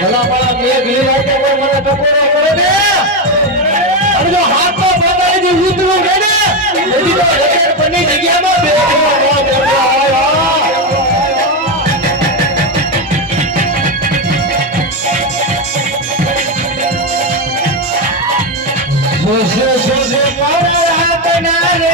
ભલા ભલા મેં ઘી રાતે કોઈ મને ટકોરો કરે ને અને જો હાથમાં પકડી દી ઉતરું કે ને એની તો રેકેટ બની જગ્યામાં બેઠો સોસે મારા હાથના રે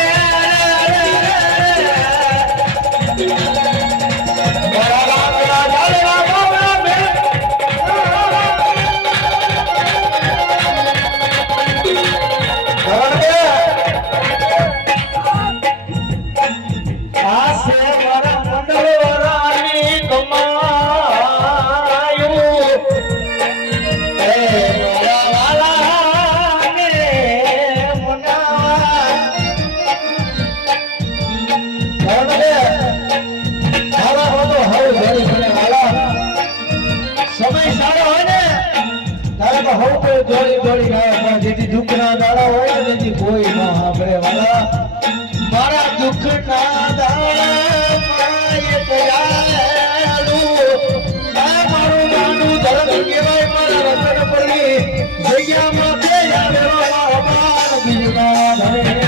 જોડી જોડી ગાય પણ જેથી દુઃખના દાડા હોય ને તેથી કોઈ ન સાંભળે વાલા મારા દુઃખના દાડા મારું નાનું ધર્મ કહેવાય મારા રતન પરની જગ્યામાં તે આવેલો બીજું ના ધરે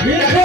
Yes.